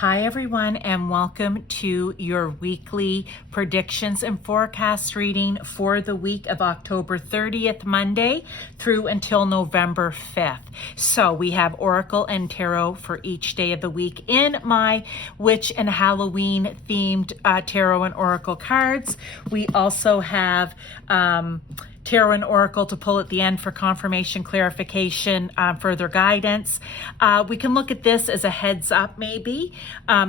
Hi everyone, and welcome to your weekly predictions and forecast reading for the week of October 30th, Monday, through until November 5th. So we have Oracle and Tarot for each day of the week in my Witch and Halloween themed Tarot and Oracle cards. We also have Tarot and Oracle to pull at the end for confirmation, clarification, further guidance. We can look at this as a heads up maybe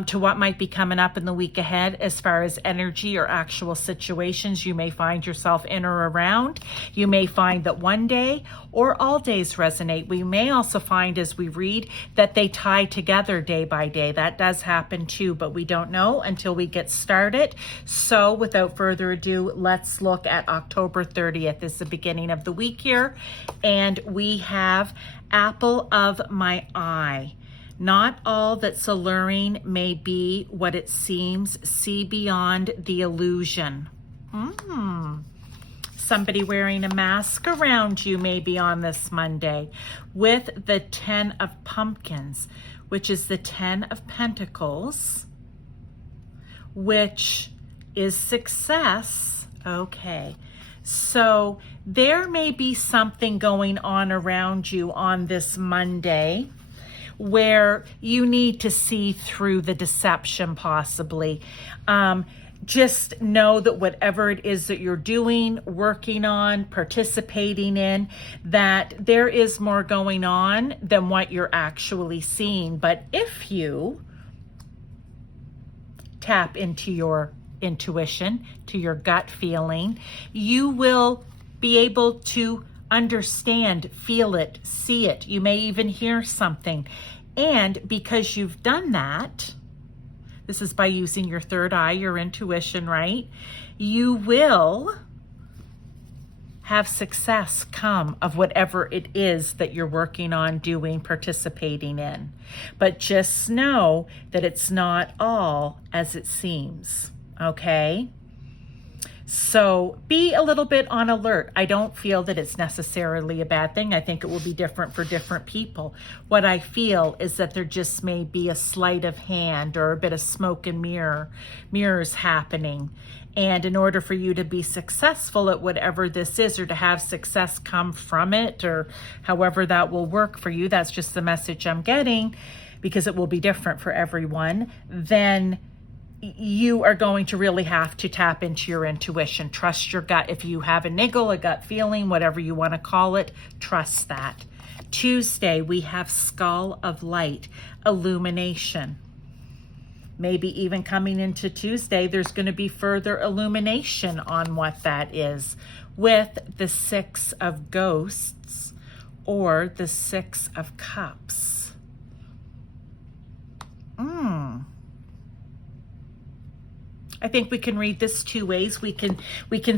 to what might be coming up in the week ahead as far as energy or actual situations you may find yourself in or around. You may find that one day or all days resonate. We may also find as we read that they tie together day by day. That does happen too, but we don't know until we get started. So without further ado, let's look at October 30th. Is the beginning of the week here, and we have apple of my eye. Not all that's alluring may be what it seems. See beyond the illusion. Somebody wearing a mask around you maybe on this Monday, with the 10 of pumpkins, which is the 10 of pentacles, which is success. Okay. So there may be something going on around you on this Monday where you need to see through the deception possibly. Just know that whatever it is that you're doing, working on, participating in, that there is more going on than what you're actually seeing. But if you tap into your intuition, to your gut feeling, you will be able to understand, feel it, see it. You may even hear something. And because you've done that, this is by using your third eye, your intuition, right? You will have success come of whatever it is that you're working on doing, participating in. But just know that it's not all as it seems. Okay, so be a little bit on alert. I don't feel that it's necessarily a bad thing. I think it will be different for different people. What I feel is that there just may be a sleight of hand or a bit of smoke and mirrors happening. And in order for you to be successful at whatever this is, or to have success come from it, or however that will work for you, that's just the message I'm getting, because it will be different for everyone, then you are going to really have to tap into your intuition. Trust your gut. If you have a niggle, a gut feeling, whatever you want to call it, trust that. Tuesday, we have skull of light, illumination. Maybe even coming into Tuesday, there's going to be further illumination on what that is, with the 6 of ghosts or the 6 of cups. I think we can read this two ways. We can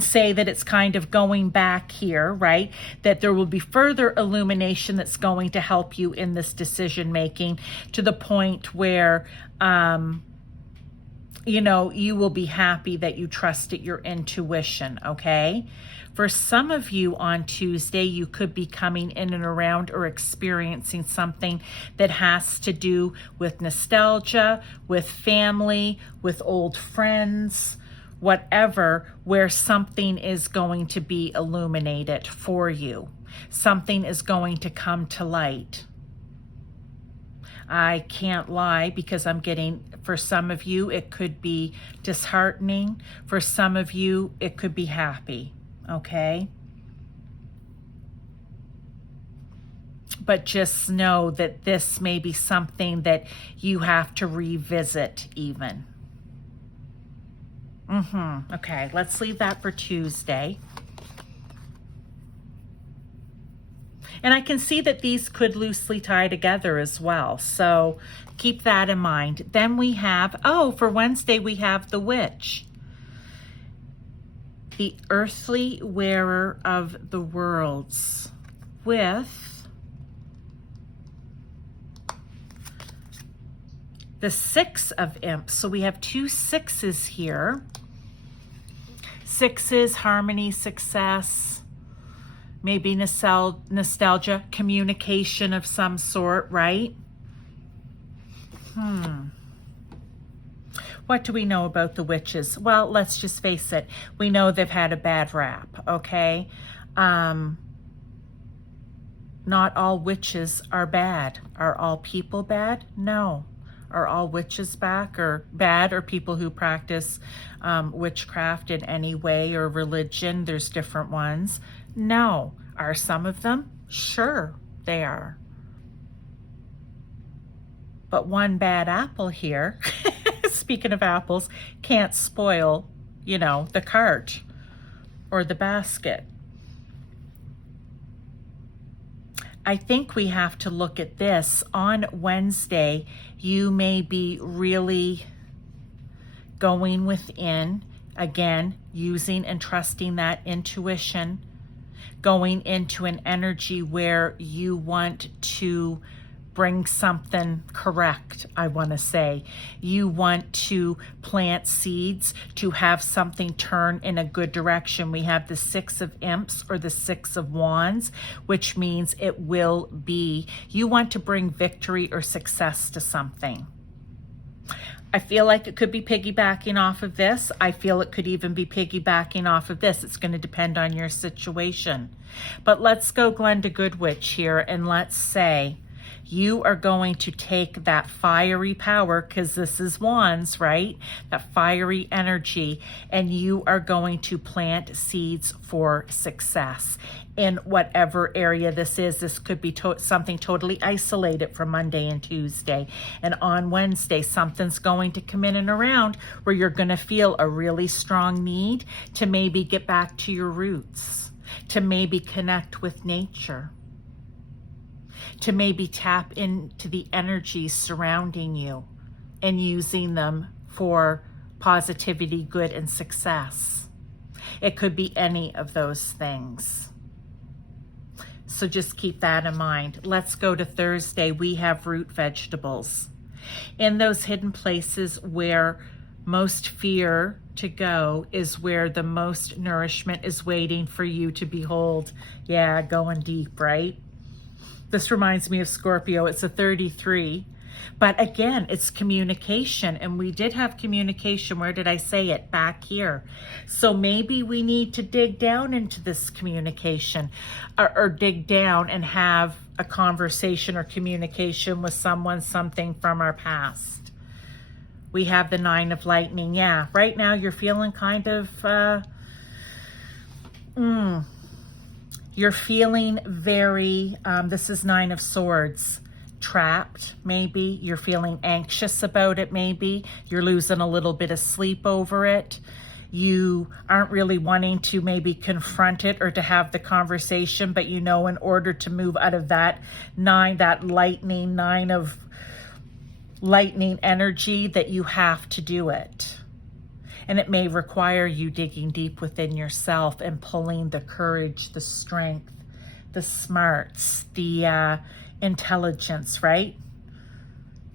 say that it's kind of going back here, right? That there will be further illumination that's going to help you in this decision making, to the point where you will be happy that you trusted your intuition, okay? For some of you on Tuesday, you could be coming in and around or experiencing something that has to do with nostalgia, with family, with old friends, whatever, where something is going to be illuminated for you. Something is going to come to light. I can't lie, because I'm getting, for some of you, it could be disheartening. For some of you, it could be happy, okay? But just know that this may be something that you have to revisit even. Okay, let's leave that for Tuesday. And I can see that these could loosely tie together as well. So keep that in mind. Then we have, for Wednesday, we have the witch. The earthly wearer of the worlds, with the 6 of imps. So we have 2 6s here. 6s, harmony, success. Maybe nostalgia, communication of some sort, right? What do we know about the witches? Well, let's just face it. We know they've had a bad rap, okay? Not all witches are bad. Are all people bad? No. Are all witches bad, or people who practice witchcraft in any way, or religion? There's different ones. No. Are some of them? Sure, they are. But one bad apple here, speaking of apples, can't spoil, the cart or the basket. I think we have to look at this. On Wednesday, you may be really going within, again, using and trusting that intuition, going into an energy where you want to bring something correct, I want to say. You want to plant seeds to have something turn in a good direction. We have the Six of Imps or the Six of Wands, which means it will be. You want to bring victory or success to something. I feel like it could be piggybacking off of this. I feel it could even be piggybacking off of this. It's going to depend on your situation. But let's go Glenda Goodwitch here, and let's say you are going to take that fiery power, because this is wands, right? That fiery energy, and you are going to plant seeds for success in whatever area this is. This could be something totally isolated from Monday and Tuesday. And on Wednesday, something's going to come in and around where you're going to feel a really strong need to maybe get back to your roots, to maybe connect with nature, to maybe tap into the energies surrounding you and using them for positivity, good, and success. It could be any of those things. So just keep that in mind. Let's go to Thursday. We have root vegetables. In those hidden places where most fear to go is where the most nourishment is waiting for you to behold. Yeah, going deep, right? This reminds me of Scorpio. It's a 33. But again, it's communication. And we did have communication. Where did I say it? Back here. So maybe we need to dig down into this communication, or dig down and have a conversation or communication with someone, something from our past. We have the Nine of Lightning. Yeah, right now you're feeling kind of... You're feeling very, this is Nine of Swords, trapped, maybe. You're feeling anxious about it, maybe. You're losing a little bit of sleep over it. You aren't really wanting to maybe confront it or to have the conversation, but in order to move out of that nine of lightning energy, that you have to do it. And it may require you digging deep within yourself and pulling the courage, the strength, the smarts, the intelligence, right?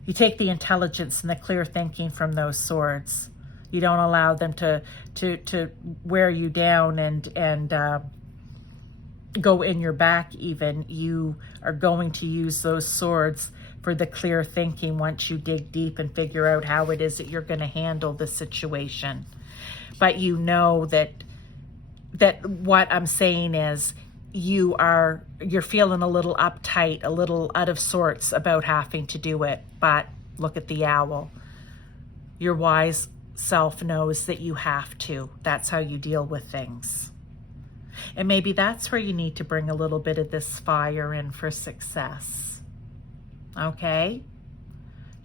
You take the intelligence and the clear thinking from those swords. You don't allow them to wear you down and go in your back even. You are going to use those swords for the clear thinking once you dig deep and figure out how it is that you're going to handle the situation. But that what I'm saying is you're feeling a little uptight, a little out of sorts about having to do it. But look at the owl. Your wise self knows that you have to. That's how you deal with things. And maybe that's where you need to bring a little bit of this fire in for success. Okay?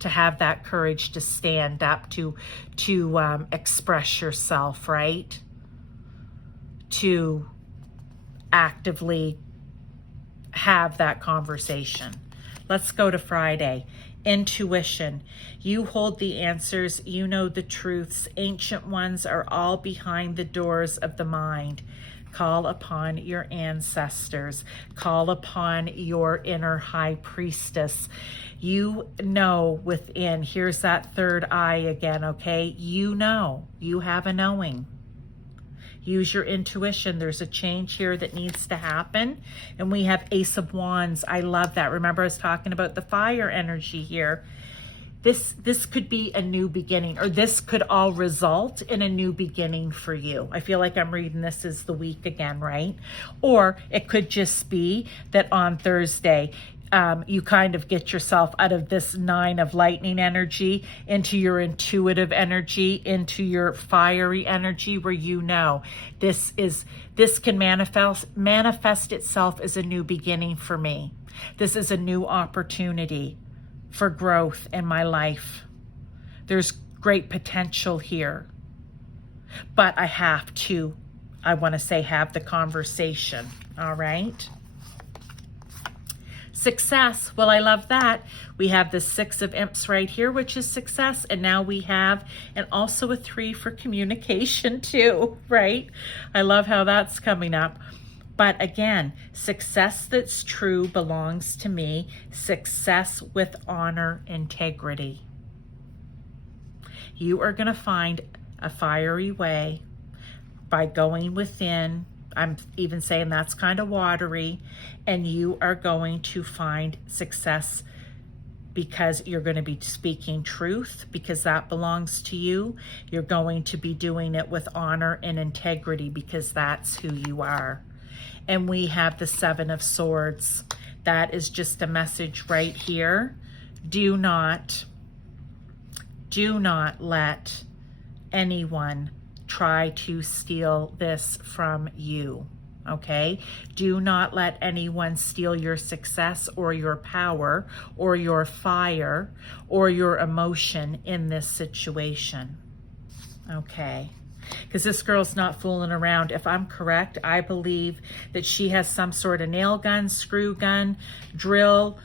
To have that courage to stand up, to express yourself, right? To actively have that conversation. Let's go to Friday. Intuition. You hold the answers. You know the truths. Ancient ones are all behind the doors of the mind. Call upon your ancestors. Call upon your inner high priestess. You know within. Here's that third eye again, okay? You know. You have a knowing. Use your intuition. There's a change here that needs to happen. And we have Ace of Wands. I love that. Remember I was talking about the fire energy here. this could be a new beginning, or this could all result in a new beginning for you. I feel like I'm reading this as the week again, right? Or it could just be that on Thursday, you kind of get yourself out of this 9 of lightning energy into your intuitive energy, into your fiery energy, where you know this can manifest itself as a new beginning for me. This is a new opportunity for growth in my life. There's great potential here, but I want to say, have the conversation. All right. Success. Well, I love that. We have the 6 of Imps right here, which is success. And now we have, and also a 3 for communication too, right? I love how that's coming up. But again, success that's true belongs to me. Success with honor, integrity. You are going to find a fiery way by going within. I'm even saying that's kind of watery. And you are going to find success because you're going to be speaking truth, because that belongs to you. You're going to be doing it with honor and integrity because that's who you are. And we have the 7 of Swords. That is just a message right here. Do not let anyone try to steal this from you, okay? Do not let anyone steal your success or your power or your fire or your emotion in this situation, okay? Because this girl's not fooling around. If I'm correct, I believe that she has some sort of nail gun, screw gun, drill,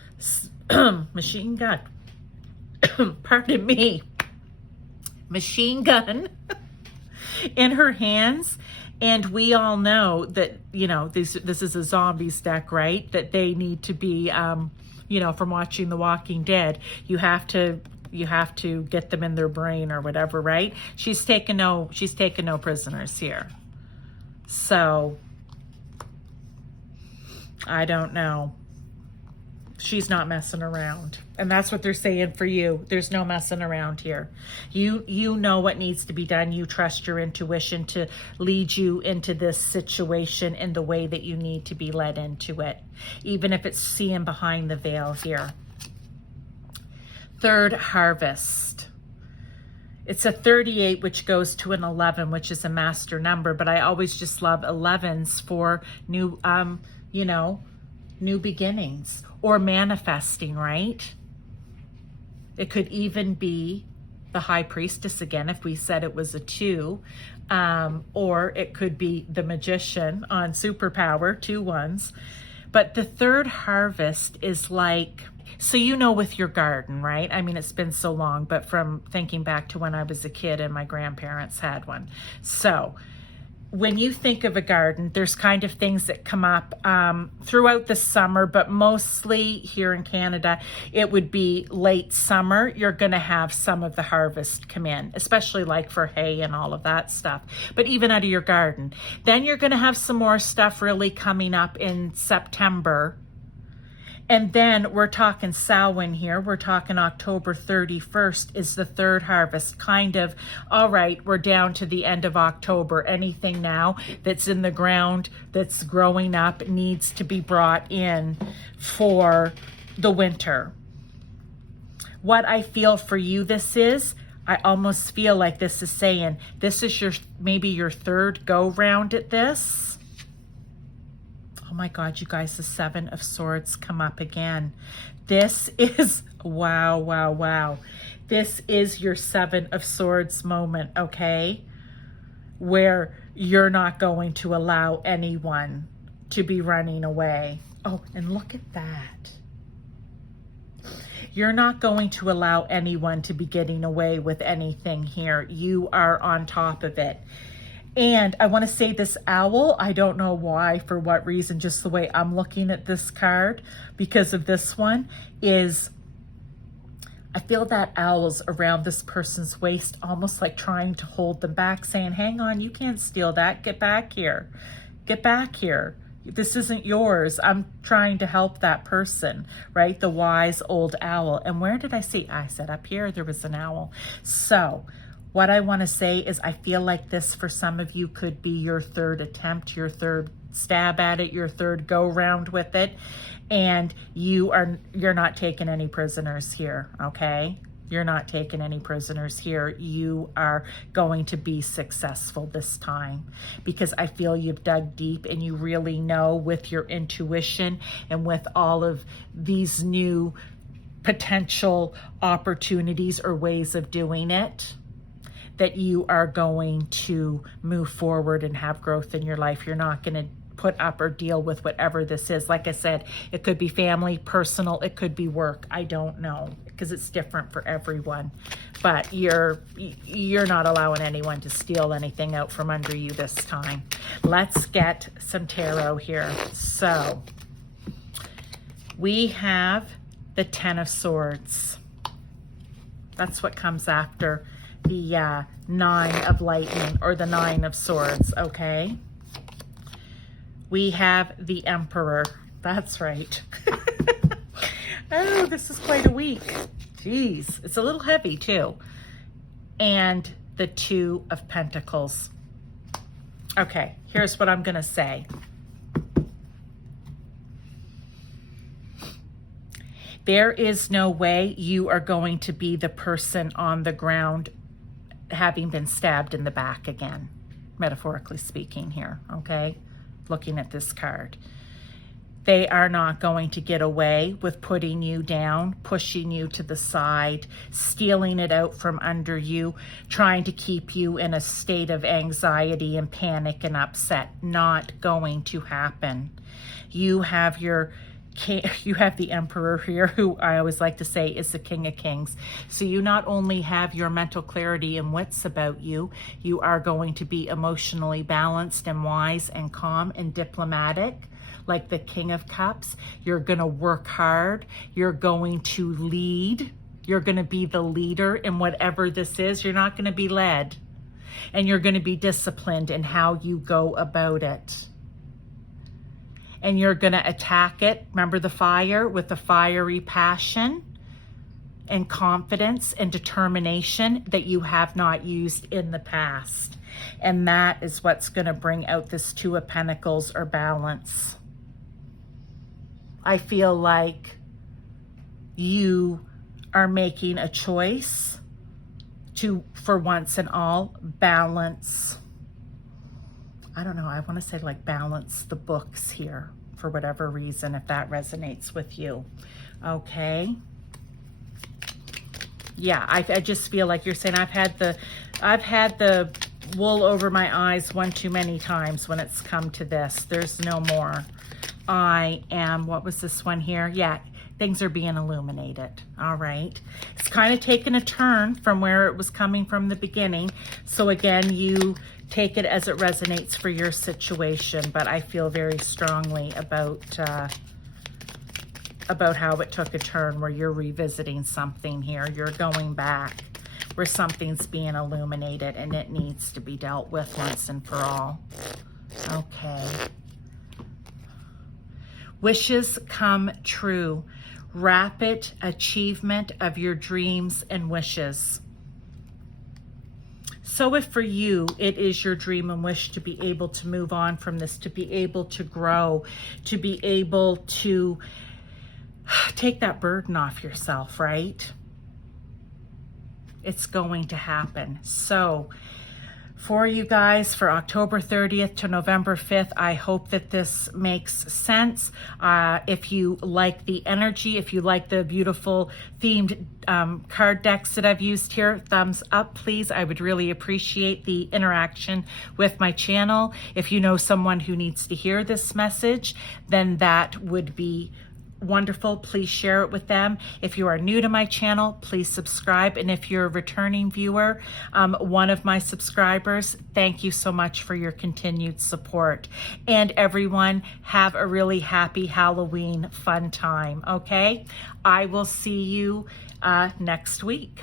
machine gun. Pardon me. Machine gun in her hands. And we all know that, you know, this is a zombies deck, right? That they need to be, you know, from watching The Walking Dead, you have to get them in their brain or whatever, right? She's taken no prisoners here. So I don't know. She's not messing around. And that's what they're saying for you. There's no messing around here. You know what needs to be done. You trust your intuition to lead you into this situation in the way that you need to be led into it, even if it's seeing behind the veil here. 3rd Harvest. It's a 38, which goes to an 11, which is a master number, but I always just love 11s for new, you know, new beginnings or manifesting, right? It could even be the High Priestess again, if we said it was a 2, or it could be the Magician on Superpower, 2 1s. But the 3rd Harvest is like, so you know, with your garden, right? I mean, it's been so long, but from thinking back to when I was a kid and my grandparents had one. So when you think of a garden, there's kind of things that come up throughout the summer, but mostly here in Canada, it would be late summer. You're going to have some of the harvest come in, especially like for hay and all of that stuff, but even out of your garden. Then you're going to have some more stuff really coming up in September. And then we're talking Samhain here. We're talking October 31st is the 3rd harvest. Kind of, all right, we're down to the end of October. Anything now that's in the ground, that's growing up, needs to be brought in for the winter. What I feel for you this is, I almost feel like this is saying, this is maybe your 3rd go round at this. Oh my God, you guys, the 7 of Swords come up again. This is, wow, wow, wow. This is your 7 of Swords moment, okay? Where you're not going to allow anyone to be running away. Oh, and look at that. You're not going to allow anyone to be getting away with anything here. You are on top of it. And I want to say this owl, I don't know why, for what reason, just the way I'm looking at this card, because of this one, is I feel that owl's around this person's waist, almost like trying to hold them back, saying, hang on, you can't steal that. Get back here. Get back here. This isn't yours. I'm trying to help that person, right? The wise old owl. And where did I see? I said up here, there was an owl. So what I want to say is I feel like this for some of you could be your third attempt, your third stab at it, your third go round with it. And you're not taking any prisoners here, okay? You're not taking any prisoners here. You are going to be successful this time, because I feel you've dug deep and you really know with your intuition and with all of these new potential opportunities or ways of doing it, that you are going to move forward and have growth in your life. You're not going to put up or deal with whatever this is. Like I said, it could be family, personal, it could be work. I don't know, because it's different for everyone. But you're not allowing anyone to steal anything out from under you this time. Let's get some tarot here. So we have the Ten of Swords. That's what comes after the Nine of Lightning, or the Nine of Swords, okay? We have the Emperor. That's right. Oh, this is quite a week. Jeez, it's a little heavy too. And the Two of Pentacles. Okay, here's what I'm going to say. There is no way you are going to be the person on the ground having been stabbed in the back again, metaphorically speaking here, okay? Looking at this card. They are not going to get away with putting you down, pushing you to the side, stealing it out from under you, trying to keep you in a state of anxiety and panic and upset. Not going to happen. You have the Emperor here, who I always like to say is the King of Kings. So you not only have your mental clarity and wits about you, you are going to be emotionally balanced and wise and calm and diplomatic, like the King of Cups. You're going to work hard. You're going to lead. You're going to be the leader in whatever this is. You're not going to be led. And you're going to be disciplined in how you go about it. And you're going to attack it, remember the fire, with a fiery passion and confidence and determination that you have not used in the past. And that is what's going to bring out this Two of Pentacles, or balance. I feel like you are making a choice to, for once and all, balance. I don't know, I want to say like balance the books here for whatever reason, if that resonates with you. Okay. Yeah, I just feel like you're saying I've had the wool over my eyes one too many times when it's come to this. There's no more. I am, what was this one here? Yeah, things are being illuminated. All right. It's kind of taken a turn from where it was coming from the beginning. So again, you take it as it resonates for your situation, but I feel very strongly about how it took a turn, where you're revisiting something here. You're going back where something's being illuminated and it needs to be dealt with once and for all. Okay. Wishes come true. Rapid achievement of your dreams and wishes. So if for you, it is your dream and wish to be able to move on from this, to be able to grow, to be able to take that burden off yourself, right? It's going to happen. So for you guys, for October 30th to November 5th, I hope that this makes sense. If you like the energy, if you like the beautiful themed card decks that I've used here, thumbs up, please. I would really appreciate the interaction with my channel. If you know someone who needs to hear this message, then that would be wonderful. Please share it with them. If you are new to my channel, please subscribe. And if you're a returning viewer, one of my subscribers, thank you so much for your continued support. And everyone, have a really happy Halloween fun time, okay? I will see you next week.